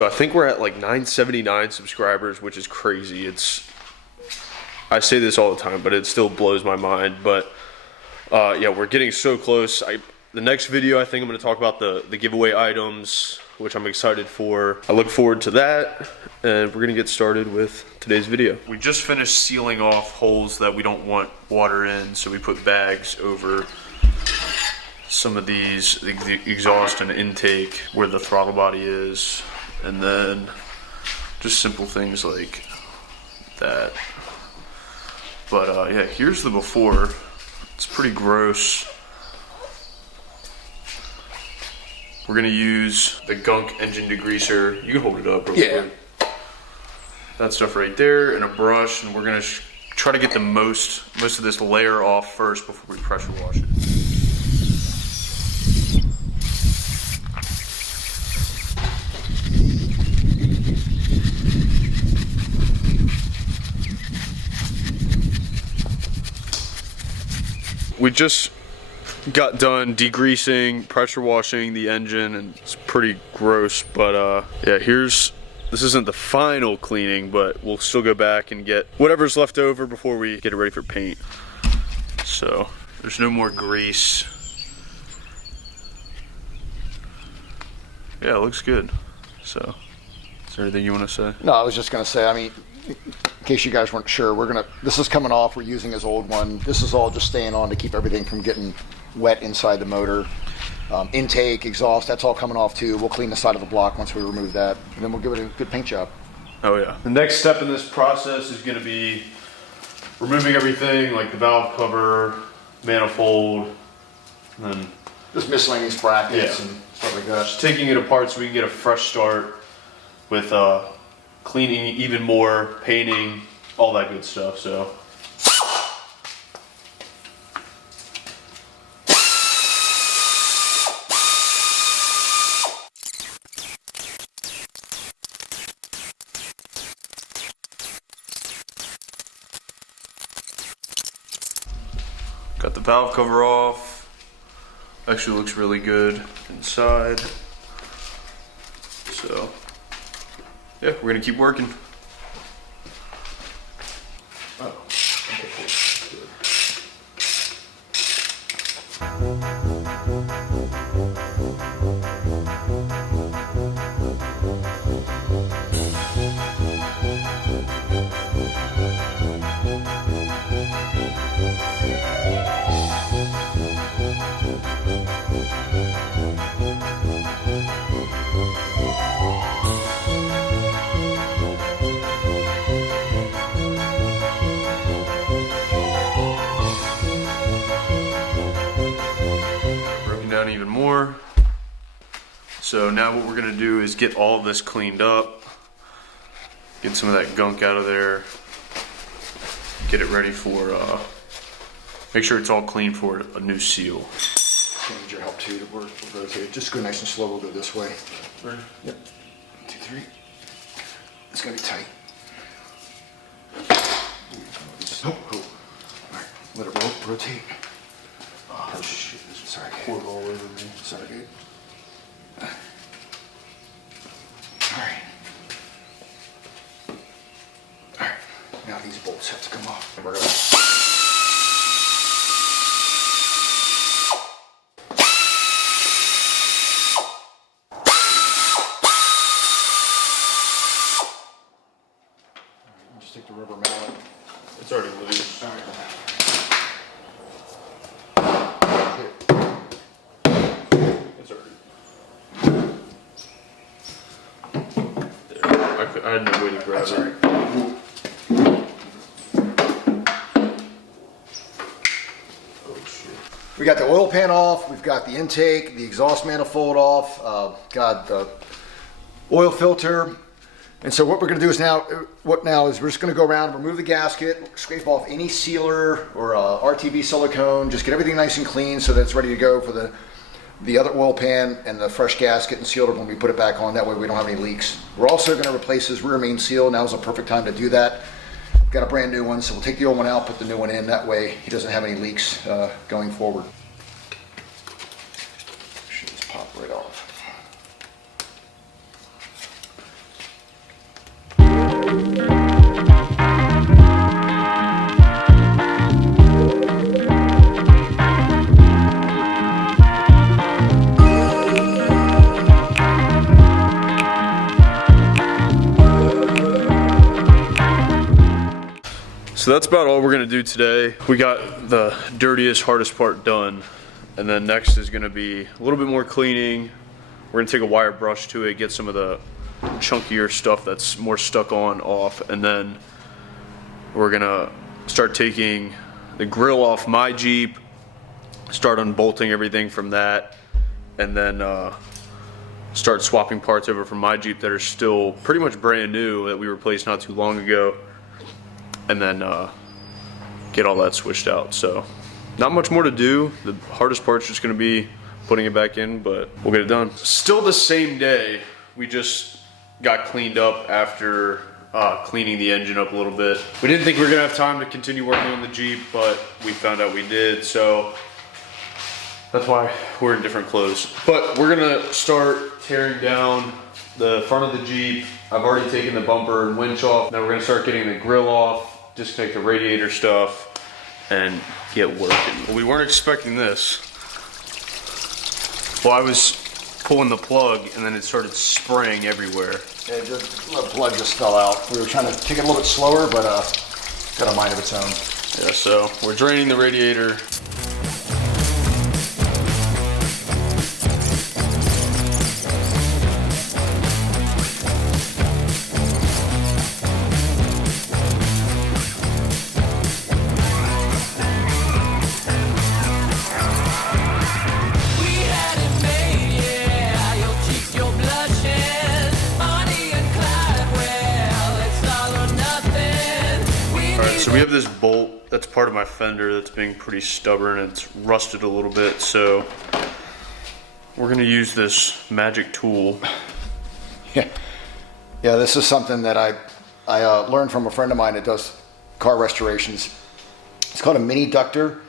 I think we're at like 979 subscribers, which is crazy. I say this all the time, but it still blows my mind. But yeah, we're getting so close. The next video, I think I'm going to talk about the giveaway items, which I'm excited for. I look forward to that, and we're going to get started with today's video. We just finished sealing off holes that we don't want water in, so we put bags over some of these, the exhaust and intake where the throttle body is, and then just simple things like that. But yeah, here's the before. It's pretty gross. We're gonna use the gunk engine degreaser. You can hold it up real quick. That stuff right there, and a brush, and we're gonna try to get the most of this layer off first before we pressure wash it. We just got done degreasing, pressure washing the engine, and it's pretty gross, but yeah, this isn't the final cleaning, but we'll still go back and get whatever's left over before we get it ready for paint. So there's no more grease. Yeah, it looks good. So is there anything you want to say? No, I was just gonna say, I mean, in case you guys weren't sure, this is coming off, we're using his old one. This is all just staying on to keep everything from getting wet inside the motor. Intake, exhaust, that's all coming off too. We'll clean the side of the block once we remove that, and then we'll give it a good paint job. Oh yeah. The next step in this process is gonna be removing everything, like the valve cover, manifold, and then just miscellaneous brackets and stuff like that. Just taking it apart so we can get a fresh start with cleaning even more, painting, all that good stuff. So got the valve cover off. Actually looks really good inside. So yeah, we're gonna keep working. Oh, okay, cool. Down even more. So now what we're gonna do is get all of this cleaned up, get some of that gunk out of there, get it ready for make sure it's all clean for a new seal. I need your help too to work. We'll rotate. Just go nice and slow. We'll go this way. Right. Yep. 1, 2, 3. It's gonna be tight. Oh. All right. Let it rotate. Oh shit! Sorry. Poured all over me. Sorry, dude. All right. All right. Now these bolts have to come off. We're gonna. Just take the rubber mallet. It's already loose. All right. It's already. There. I had no way to grab it. Oh shit. We got the oil pan off, we've got the intake, the exhaust manifold off, got the oil filter. And so what we're gonna do is we're just gonna go around and remove the gasket, scrape off any sealer or RTV silicone, just get everything nice and clean so that it's ready to go for the other oil pan and the fresh gasket and sealer when we put it back on. That way we don't have any leaks. We're also gonna replace his rear main seal. Now's a perfect time to do that. Got a brand new one, so we'll take the old one out, put the new one in. That way he doesn't have any leaks going forward. Should just pop right off. So that's about all we're gonna do today. We got the dirtiest, hardest part done. And then next is gonna be a little bit more cleaning. We're gonna take a wire brush to it, get some of the chunkier stuff that's more stuck on off. And then we're gonna start taking the grill off my Jeep, start unbolting everything from that, and then start swapping parts over from my Jeep that are still pretty much brand new that we replaced not too long ago, and then get all that switched out. So not much more to do. The hardest part's just gonna be putting it back in, but we'll get it done. Still the same day, we just got cleaned up after cleaning the engine up a little bit. We didn't think we were gonna have time to continue working on the Jeep, but we found out we did, so that's why we're in different clothes. But we're gonna start tearing down the front of the Jeep. I've already taken the bumper and winch off. Now we're gonna start getting the grill off, disconnect the radiator stuff, and get working. Well, we weren't expecting this. Well, I was pulling the plug and then it started spraying everywhere. Yeah, the plug just fell out. We were trying to take it a little bit slower, but got a mind of its own. Yeah, so we're draining the radiator. So we have this bolt that's part of my fender that's being pretty stubborn. It's rusted a little bit, so we're gonna use this magic tool. Yeah, this is something that I learned from a friend of mine that does car restorations. It's called a mini-ductor.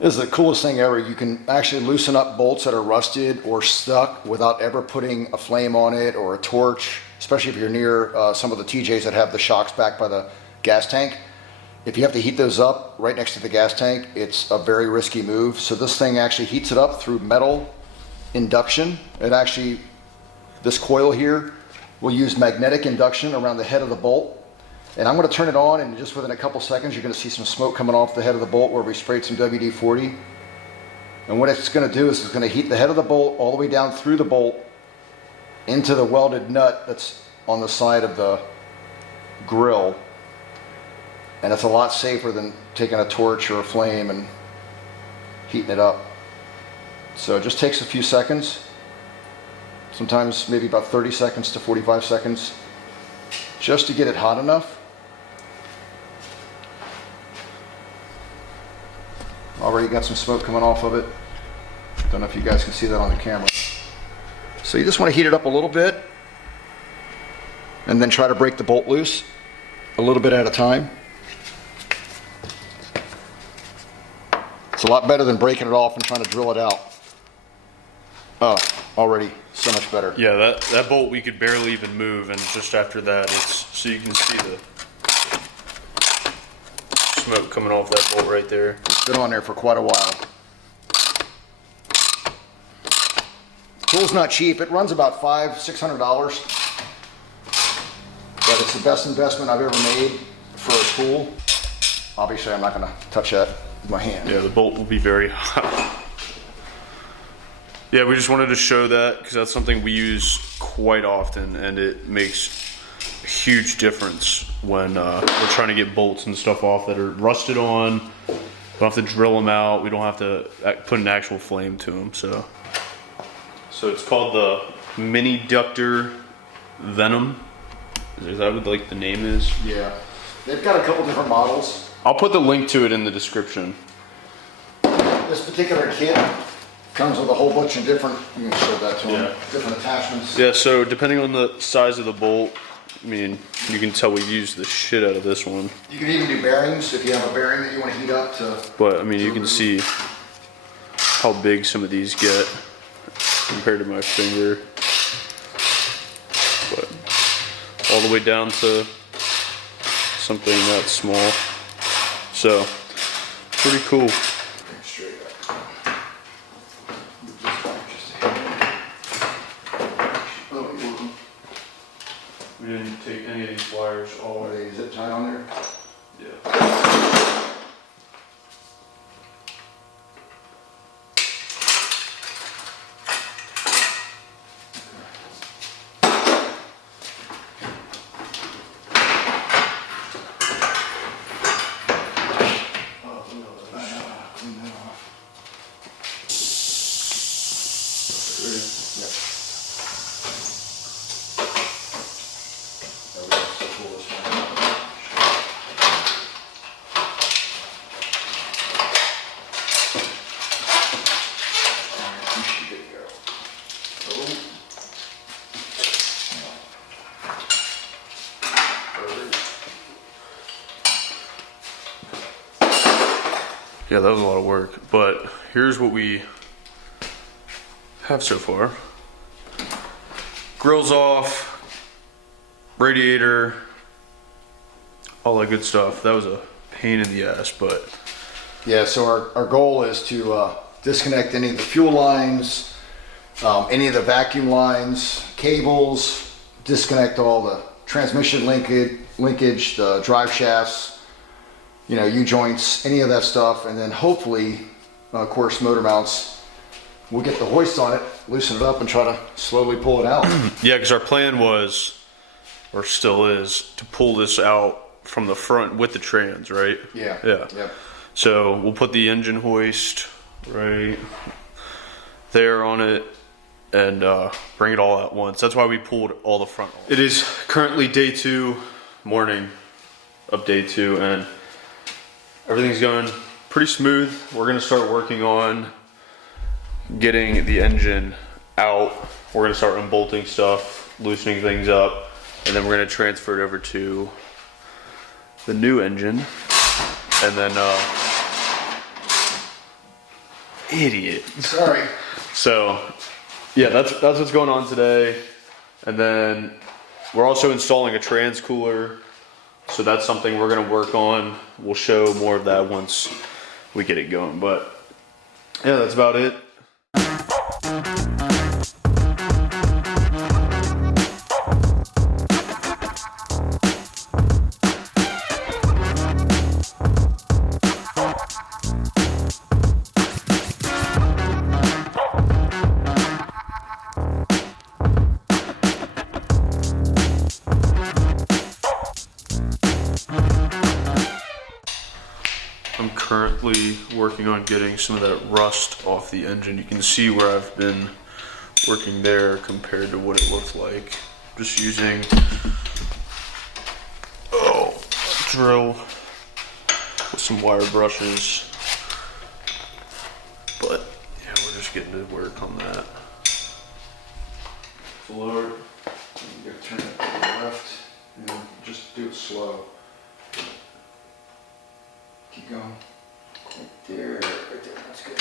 This is the coolest thing ever. You can actually loosen up bolts that are rusted or stuck without ever putting a flame on it or a torch, especially if you're near some of the TJs that have the shocks back by the gas tank. If you have to heat those up right next to the gas tank, it's a very risky move. So this thing actually heats it up through metal induction. This coil here will use magnetic induction around the head of the bolt. And I'm gonna turn it on, and just within a couple seconds, you're gonna see some smoke coming off the head of the bolt where we sprayed some WD-40. And what it's gonna do is it's gonna heat the head of the bolt all the way down through the bolt into the welded nut that's on the side of the grill. And it's a lot safer than taking a torch or a flame and heating it up. So it just takes a few seconds, sometimes maybe about 30 seconds to 45 seconds, just to get it hot enough. Already got some smoke coming off of it. Don't know if you guys can see that on the camera. So you just want to heat it up a little bit and then try to break the bolt loose a little bit at a time. It's a lot better than breaking it off and trying to drill it out. Oh, already so much better. Yeah, that bolt we could barely even move, and just after that, so you can see the smoke coming off that bolt right there. It's been on there for quite a while. Tool's not cheap. It runs about $500–600, but it's the best investment I've ever made for a tool. Obviously, I'm not going to touch that with my hand. Yeah, the bolt will be very hot. Yeah, we just wanted to show that because that's something we use quite often, and it makes a huge difference when we're trying to get bolts and stuff off that are rusted on. We don't have to drill them out. We don't have to put an actual flame to them. So it's called the Miniductor Venom. Is that what the name is? Yeah, they've got a couple different models. I'll put the link to it in the description. This particular kit comes with a whole bunch of different, I'm gonna show that to them, different attachments. Yeah, so depending on the size of the bolt, I mean, you can tell we've used the shit out of this one. You can even do bearings if you have a bearing that you want to heat up to. But I mean, you can see how big some of these get compared to my finger. But all the way down to something that small. So, pretty cool. Straight up. We didn't take any of these wires all the way. Is it tight on there? Yeah. Yeah, that was a lot of work, but here's what we have so far. Grills off, radiator, all that good stuff. That was a pain in the ass, but. Yeah, so our goal is to disconnect any of the fuel lines, any of the vacuum lines, cables, disconnect all the transmission linkage, the drive shafts, you know, U-joints, any of that stuff, and then hopefully, of course, motor mounts. We'll get the hoist on it, loosen it up, and try to slowly pull it out. Yeah, because our plan was, or still is, to pull this out from the front with the trans, right? Yeah. Yeah. Yep. So we'll put the engine hoist right there on it and bring it all at once. That's why we pulled all the front off. It is currently day 2, morning of day 2, and everything's going pretty smooth. We're gonna start working on getting the engine out. We're gonna start unbolting stuff, loosening things up, and then we're gonna transfer it over to the new engine. And then, idiot. Sorry. So, yeah, that's what's going on today. And then we're also installing a trans cooler. So that's something we're gonna work on. We'll show more of that once we get it going. But yeah, that's about it. I'm currently working on getting some of that rust off the engine. You can see where I've been working there compared to what it looked like. Just using a drill with some wire brushes. But yeah, we're just getting to work on that. So lower it. You gotta turn it to the left and just do it slow. Keep going. Right there, that's good.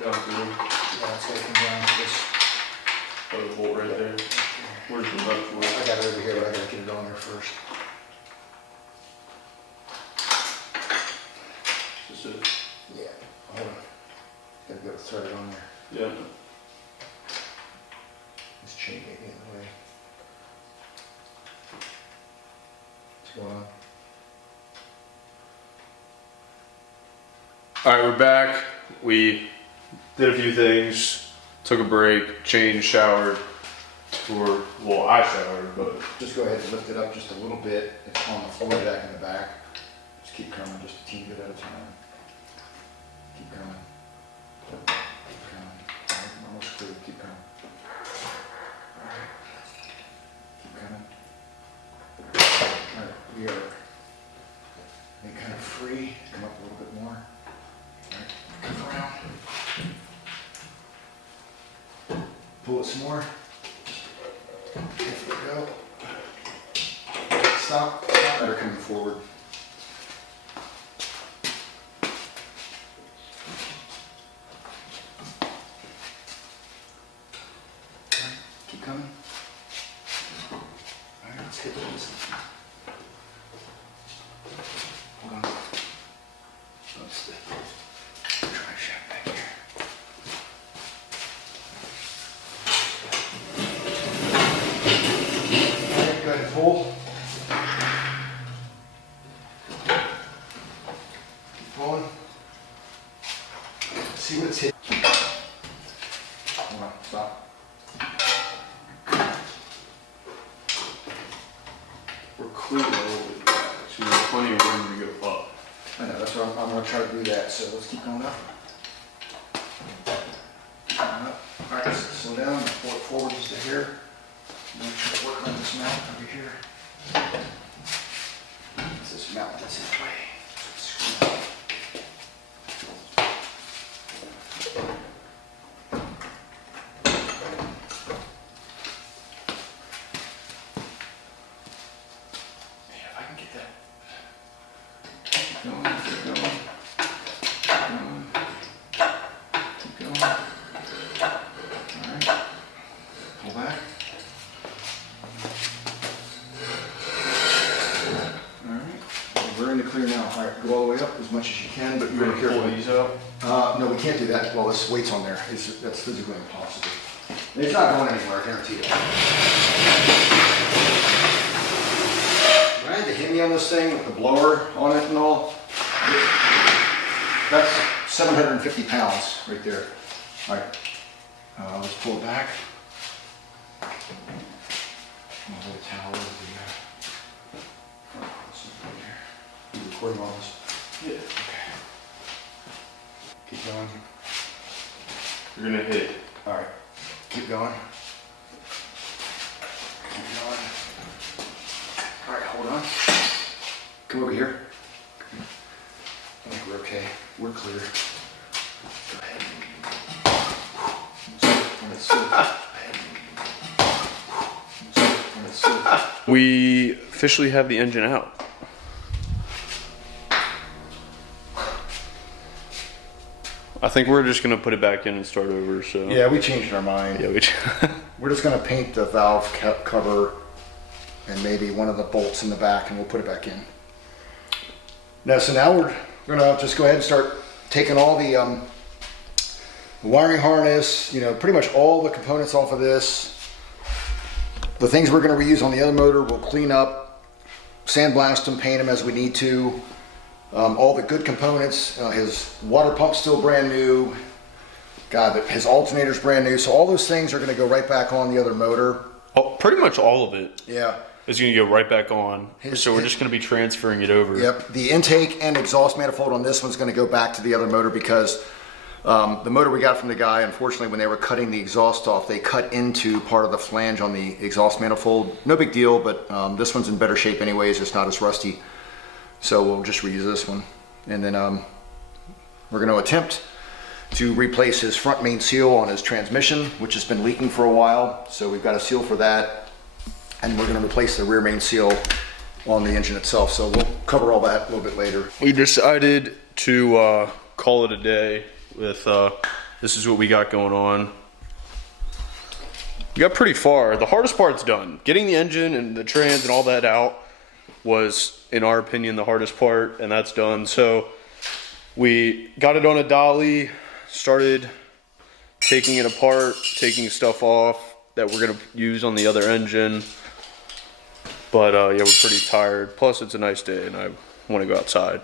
Down through. Yeah, it's gotta come down to this. Oh, the bolt right there. Where's the nut for I it? got it over here, but I gotta get it on there first. Is this it? Yeah, hold on. Gotta go thread it on there. Yeah. This chain may be in the way. What's going on? Alright, we're back. We did a few things, took a break, changed, showered, or, well, I showered, but Just go ahead and lift it up just a little bit. It's on the floor jack in the back. Just keep coming, just a teeny bit at a time. Keep coming. Keep coming. Alright, I'm almost through. Keep coming. Alright. Keep coming. Alright, we are kind of free. Come up a little bit more. Alright, come around. Pull it some more. There we go. Stop. Better coming forward. Okay, keep coming. Alright, let's hit this. Hold on. That's the drive shaft back here. Alright, go ahead and pull. Keep pulling. See what it's hit. Hold on, stop. we're clean all over the back, so there's plenty of room to go up. I know, that's what I'm gonna try to do that, so let's keep going up. slow down, pull it forward just a hair. Make sure to work on this mount over here. It's this mount that's in the way. Yeah, if I can get that. Keep going, keep going. Keep going. Alright. Pull back. We're in the clear now. All right, go all the way up as much as you can, but you're going to pull these out. No, we can't do that while this weight's on there. That's physically impossible. It's not going anywhere, I guarantee you. When I had to hit me on this thing with the blower on it and all, that's 750 pounds right there. All right, let's pull it back. I'm going to lay a towel over the recording all this? Yeah. Okay. Keep going. You're gonna hit. All right. Keep going. Keep going. All right, hold on. Come over here. I think we're okay. We're clear. Go ahead. When it's still. When it's still. We officially have the engine out. I think we're just gonna put it back in and start over. So Yeah, we changed our mind. yeah, We're just gonna paint the valve cover and maybe one of the bolts in the back, and we'll put it back in. Now, so now we're gonna just go ahead and start taking all the wiring harness, you know, pretty much all the components off of this. The things we're gonna reuse on the other motor, we'll clean up, sandblast them, paint them as we need to. All the good components, his water pump's still brand new. God, his alternator's brand new. So all those things are gonna go right back on the other motor. oh, pretty much all of it Yeah. is gonna go right back on. So we're just gonna be transferring it over. Yep. The intake and exhaust manifold on this one's gonna go back to the other motor because the motor we got from the guy, unfortunately, when they were cutting the exhaust off, they cut into part of the flange on the exhaust manifold. No big deal, but this one's in better shape anyways. It's not as rusty. So we'll just reuse this one. And then we're gonna attempt to replace his front main seal on his transmission, which has been leaking for a while. So we've got a seal for that. And we're gonna replace the rear main seal on the engine itself. So we'll cover all that a little bit later. We decided to call it a day with this is what we got going on. We got pretty far. The hardest part's done. Getting the engine and the trans and all that out was, in our opinion, the hardest part, and that's done. So we got it on a dolly, started taking it apart, taking stuff off that we're gonna use on the other engine. But yeah, we're pretty tired. Plus it's a nice day and I wanna go outside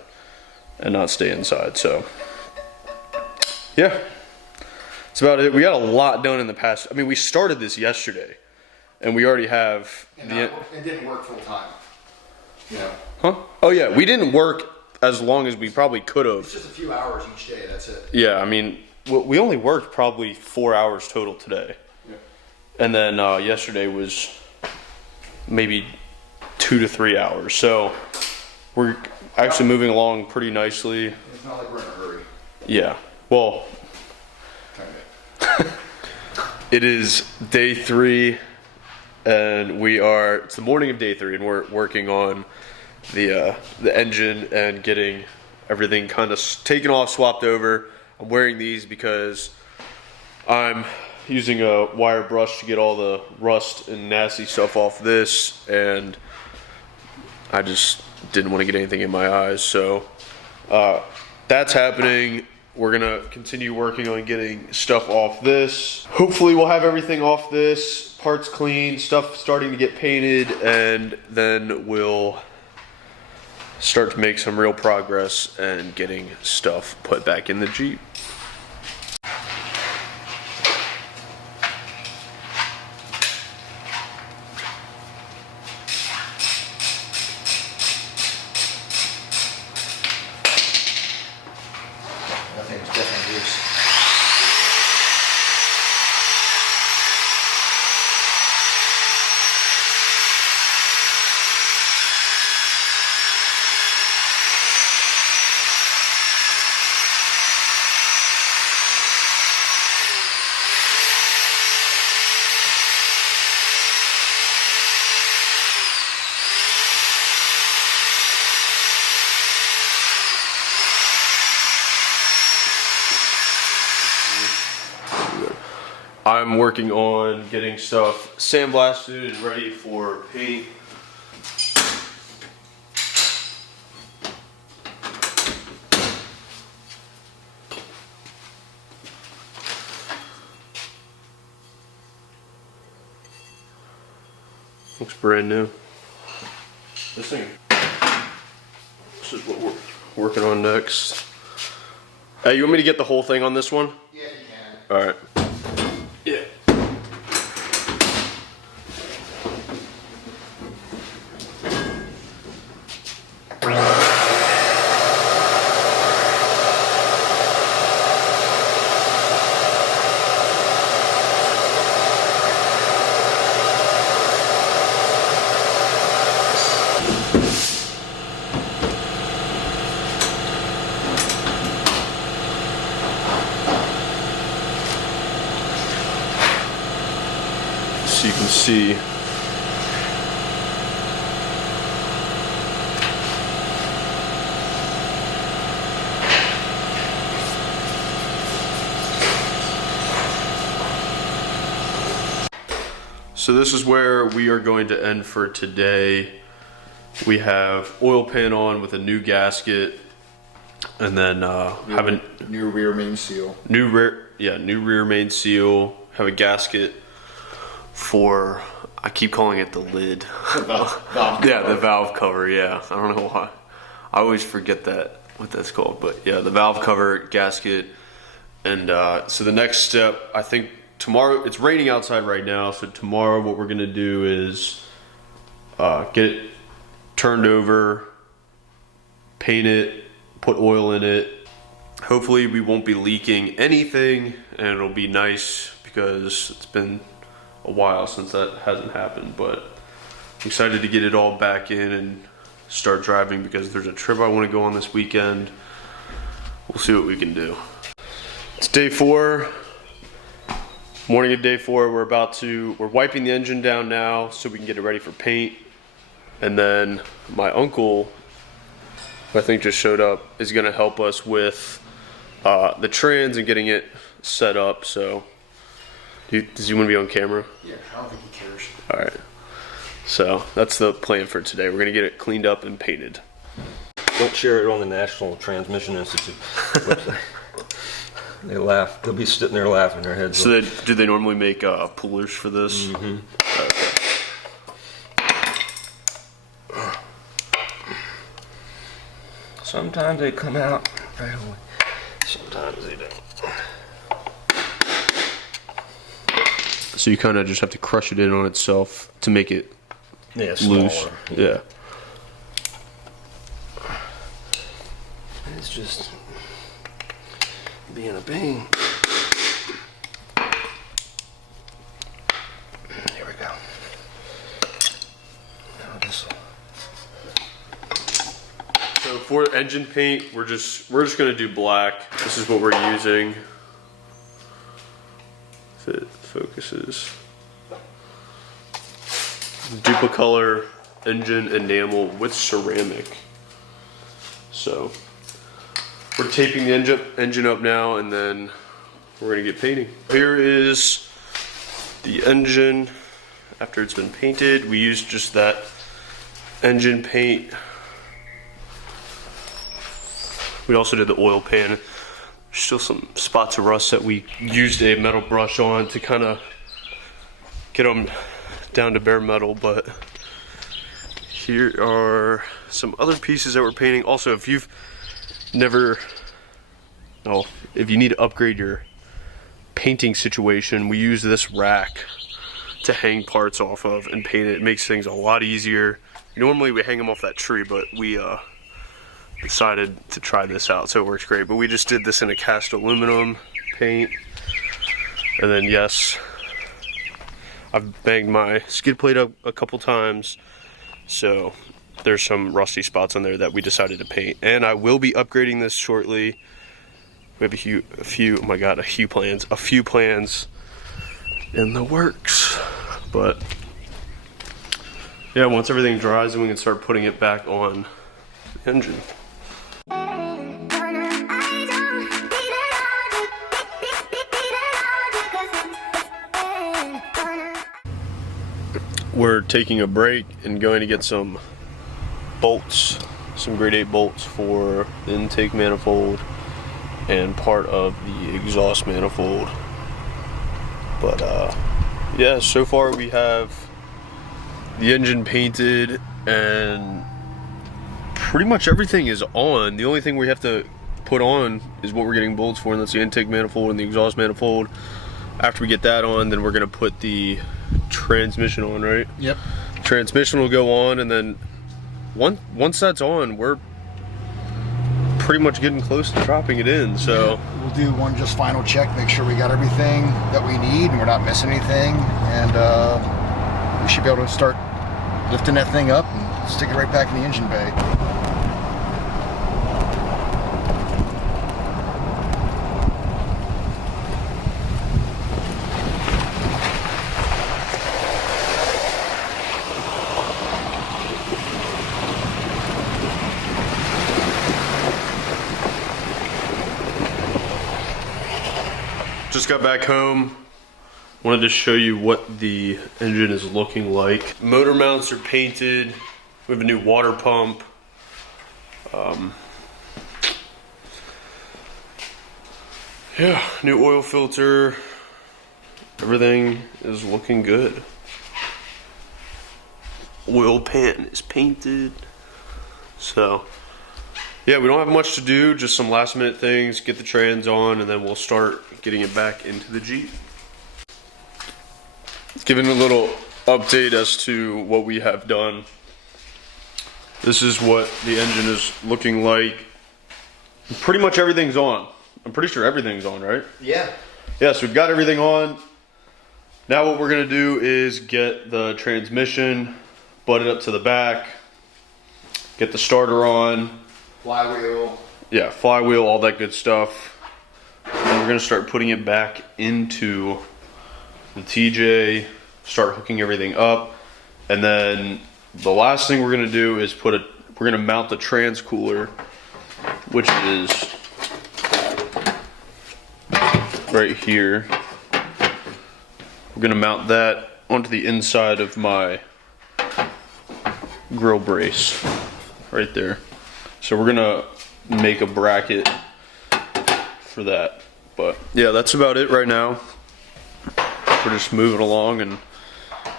and not stay inside, so. Yeah, that's about it. We got a lot done in the past. I mean, we started this yesterday and we already have. And it didn't work full time. Yeah. Huh? Oh yeah, we didn't work as long as we probably could have. It's just a few hours each day, that's it. Yeah, I mean, we only worked probably 4 hours total today. Yeah. And then yesterday was maybe 2 to 3 hours. So we're actually moving along pretty nicely. It's not like we're in a hurry. Yeah, well, Kinda. it is day 3 and it's the morning of day 3 and we're working on the engine and getting everything kind of taken off, swapped over. I'm wearing these because I'm using a wire brush to get all the rust and nasty stuff off this, and I just didn't want to get anything in my eyes. So that's happening. We're gonna continue working on getting stuff off this. Hopefully we'll have everything off this, parts clean, stuff starting to get painted, and then we'll start to make some real progress and getting stuff put back in the Jeep. I'm working on getting stuff sandblasted and ready for paint. Looks brand new. This is what we're working on next. Hey, you want me to get the whole thing on this one? Yeah, you can. All right. Yeah. So you can see so this is where we are going to end for today. We have oil pan on with a new gasket, and then have a new rear main seal. New rear main seal. Have a gasket for, I keep calling it the lid. The valve Yeah, the valve cover. Yeah, I don't know why. I always forget what that's called, but yeah, the valve cover gasket. And so the next step, I think tomorrow, it's raining outside right now, so tomorrow what we're gonna do is get it turned over, paint it, put oil in it. Hopefully we won't be leaking anything, and it'll be nice because it's been a while since that hasn't happened. But I'm excited to get it all back in and start driving because there's a trip I want to go on this weekend. We'll see what we can do. It's day 4, morning of day 4. We're wiping the engine down now so we can get it ready for paint. And then my uncle, who I think just showed up, is gonna help us with the trans and getting it set up. So does he want to be on camera? Yeah, I don't think he cares. All right. So that's the plan for today. We're gonna get it cleaned up and painted. Don't share it on the National Transmission Institute website. They laugh. They'll be sitting there laughing their heads So off. do they normally make pullers for this? Mm-hmm. Okay. Sometimes they come out right away. Sometimes they don't. So you kind of just have to crush it in on itself to make it Yeah, loose. smaller. Yeah. It's just being a pain. Here we go. Now this'll. So for engine paint, we're just gonna do black. This is what we're using. If it focuses. Duplicolor engine enamel with ceramic. So we're taping the engine up now, and then we're gonna get painting. Here is the engine after it's been painted. We used just that engine paint. We also did the oil pan. There's still some spots of rust that we used a metal brush on to kind of get them down to bare metal, but here are some other pieces that we're painting. Also, if you need to upgrade your painting situation, we use this rack to hang parts off of and paint it. It makes things a lot easier. Normally we hang them off that tree, but we decided to try this out, so it works great. But we just did this in a cast aluminum paint, and then yes, I've banged my skid plate up a couple times, so there's some rusty spots on there that we decided to paint. And I will be upgrading this shortly. We have a few plans in the works. But yeah, once everything dries, then we can start putting it back on the engine. we're taking a break and going to get some bolts, some grade 8 bolts for the intake manifold and part of the exhaust manifold. But yeah, so far we have the engine painted and pretty much everything is on. The only thing we have to put on is what we're getting bolts for, and that's the intake manifold and the exhaust manifold. After we get that on, then we're gonna put the transmission on, right? Yep. Transmission will go on, and then once that's on, we're pretty much getting close to dropping it in. So we'll do one just final check, make sure we got everything that we need and we're not missing anything, and we should be able to start lifting that thing up and stick it right back in the engine bay. just got back home. Wanted to show you what the engine is looking like. Motor mounts are painted. We have a new water pump. Yeah, new oil filter. Everything is looking good. Oil pan is painted. So, yeah, we don't have much to do, just some last minute things, get the trans on, and then we'll start getting it back into the Jeep. Giving a little update as to what we have done. This is what the engine is looking like. Pretty much everything's on. I'm pretty sure everything's on, right? Yeah. Yes, we've got everything on. Now what we're gonna do is get the transmission butted up to the back, get the starter on. Flywheel. Yeah, flywheel, all that good stuff. And we're gonna start putting it back into the TJ, start hooking everything up, and then the last thing we're gonna do is we're gonna mount the trans cooler, which is right here. We're gonna mount that onto the inside of my grill brace, right there. So we're gonna make a bracket for that. But yeah, that's about it right now. We're just moving along and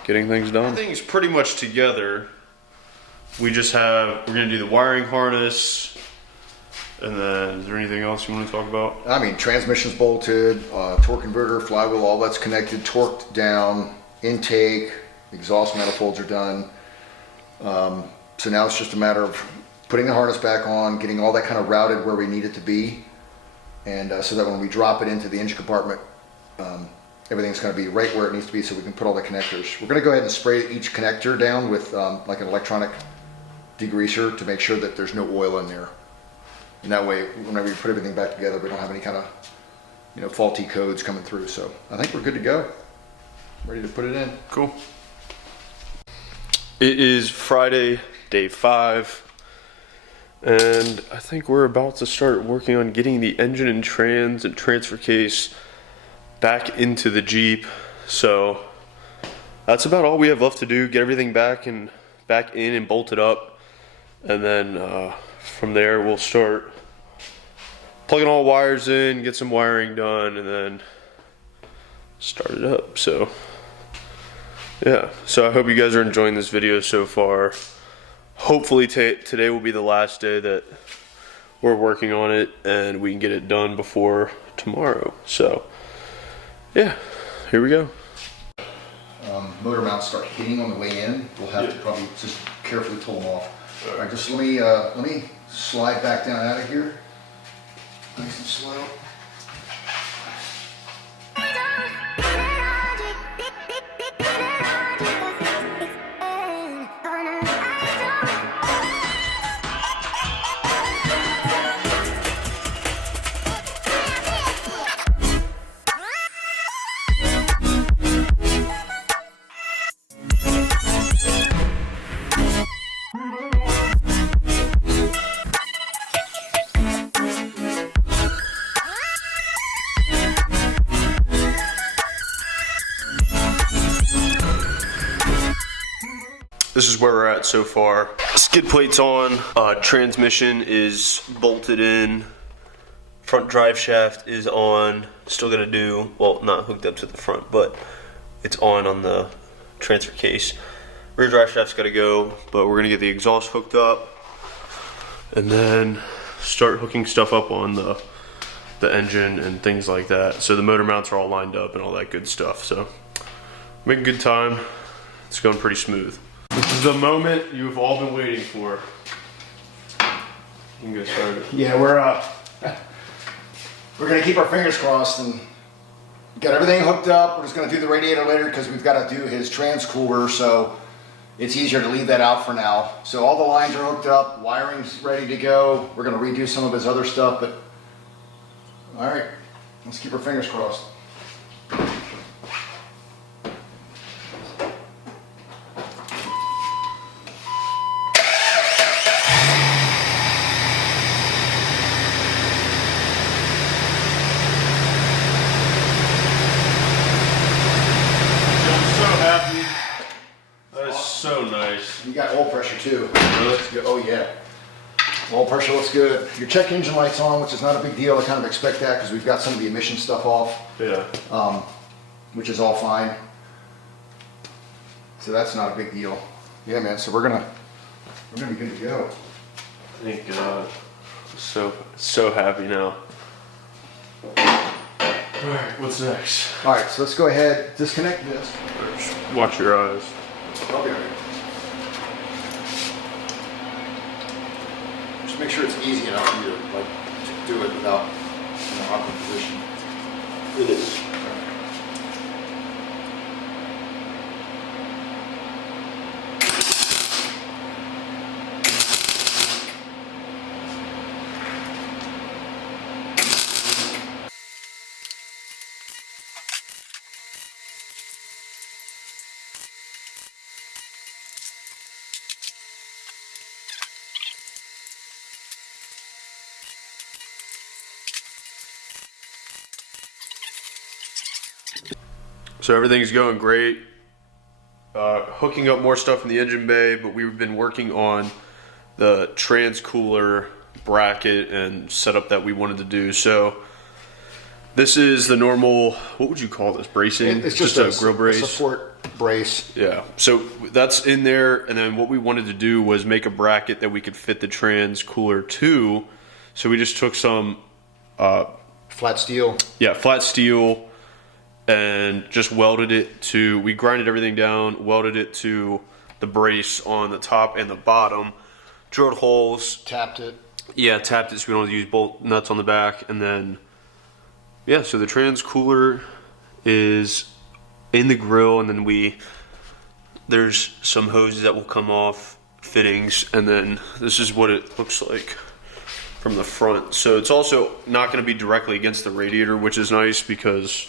getting things done. Everything's pretty much together. We're gonna do the wiring harness, and then is there anything else you want to talk about? I mean, transmission's bolted, torque converter, flywheel, all that's connected, torqued down, intake, exhaust manifolds are done. So now it's just a matter of putting the harness back on, getting all that kind of routed where we need it to be, and so that when we drop it into the engine compartment, everything's going to be right where it needs to be so we can put all the connectors. We're going to go ahead and spray each connector down with like an electronic degreaser to make sure that there's no oil in there. And that way, whenever we put everything back together, we don't have any kind of faulty codes coming through. So I think we're good to go. Ready to put it in. Cool. It is Friday, day 5. And I think we're about to start working on getting the engine and trans and transfer case back into the Jeep. So that's about all we have left to do. Get everything back in and bolted up. And then from there we'll start plugging all wires in, get some wiring done, and then start it up. So yeah, so I hope you guys are enjoying this video so far. Hopefully today will be the last day that we're working on it and we can get it done before tomorrow. So yeah, here we go. Motor mounts start hitting on the way in. We'll have to probably just carefully pull them off. All right, just let me slide back down out of here. Nice and slow. this is where we're at so far. Skid plate's on, transmission is bolted in, front drive shaft is on, still gonna do, well, not hooked up to the front, but it's on the transfer case. Rear drive shaft's gotta go, but we're gonna get the exhaust hooked up and then start hooking stuff up on the engine and things like that. So the motor mounts are all lined up and all that good stuff. So making good time. It's going pretty smooth. This is the moment you've all been waiting for. You can get started. Yeah, we're gonna keep our fingers crossed and got everything hooked up. We're just gonna do the radiator later because we've got to do his trans cooler, so it's easier to leave that out for now. So all the lines are hooked up, wiring's ready to go. We're gonna redo some of his other stuff, but all right, let's keep our fingers crossed. So nice. You got oil pressure too. Looks good. Oh yeah. Oil pressure looks good. Your check engine light's on, which is not a big deal. I kind of expect that because we've got some of the emission stuff off. Yeah. Which is all fine. So that's not a big deal. Yeah, man. So we're gonna be good to go. Thank God. So happy now. All right, what's next? All right, so let's go ahead, disconnect this. Watch your eyes. Okay. Just make sure it's easy enough for you to do it without awkward position. It is. So everything's going great. Hooking up more stuff in the engine bay, but we've been working on the trans cooler bracket and setup that we wanted to do. So this is the normal, what would you call this, bracing? It's just a grill brace. A support brace. Yeah, so that's in there, and then what we wanted to do was make a bracket that we could fit the trans cooler to. So we just took some flat steel. Yeah, flat steel, and just welded it to, we grinded everything down, welded it to the brace on the top and the bottom, drilled holes. Tapped it. Yeah, tapped it so we don't have to use bolt nuts on the back, and then, yeah, so the trans cooler is in the grill, and then there's some hoses that will come off, fittings, and then this is what it looks like from the front. So it's also not going to be directly against the radiator, which is nice because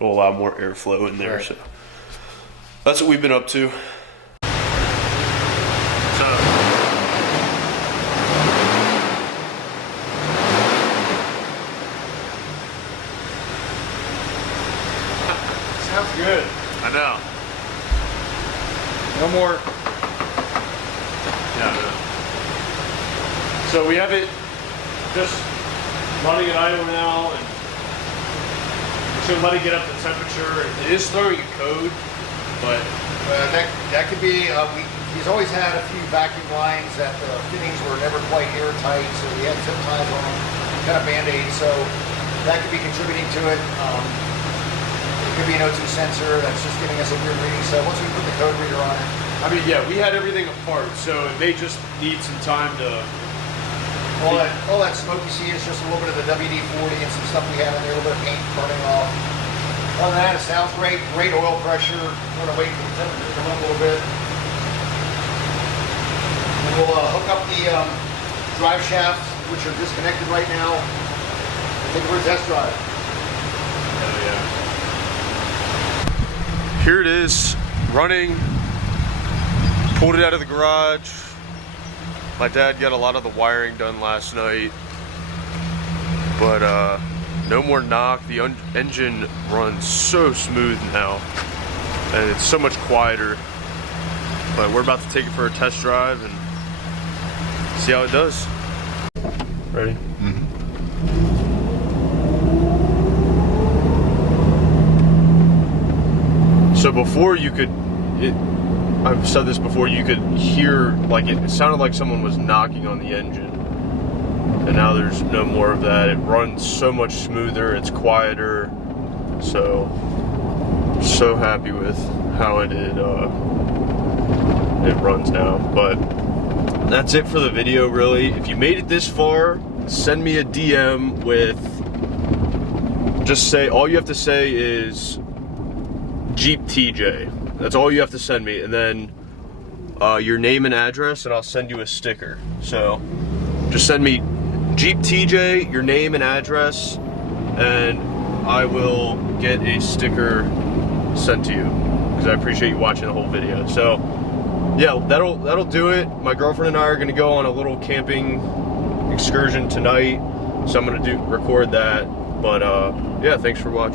it'll allow more airflow in there. Right. So that's what we've been up to. Sounds good. I know. No more. Yeah, I know. So we have it just running at idle now, and so let it get up to temperature. It is throwing a code, but that could be. He's always had a few vacuum lines that the fittings were never quite airtight, so we had zip ties on them, kind of band-aids. So that could be contributing to it. It could be an O2 sensor that's just giving us a weird reading. So once we put the code reader on it, I mean, yeah, we had everything apart, so it may just need some time to. All that smoke you see is just a little bit of the WD-40 and some stuff we have in there, a little bit of paint burning off. Other than that, it sounds great. Great oil pressure. We're gonna wait for the temperature to come up a little bit. And we'll hook up the drive shafts, which are disconnected right now. Take it for a test drive. Hell yeah. Here it is, running. Pulled it out of the garage. My dad got a lot of the wiring done last night, but no more knock. The engine runs so smooth now, and it's so much quieter. But we're about to take it for a test drive and see how it does. Ready? So before you could, I've said this before, you could hear, like, it sounded like someone was knocking on the engine. And now there's no more of that. It runs so much smoother, it's quieter. So happy with how it runs now. But that's it for the video, really. If you made it this far, send me a DM with, just say, all you have to say is Jeep TJ. That's all you have to send me, and then your name and address, and I'll send you a sticker. So just send me Jeep TJ, your name and address, and I will get a sticker sent to you, because I appreciate you watching the whole video. So yeah, that'll do it. My girlfriend and I are gonna go on a little camping excursion tonight, so I'm gonna record that. But yeah, thanks for watching.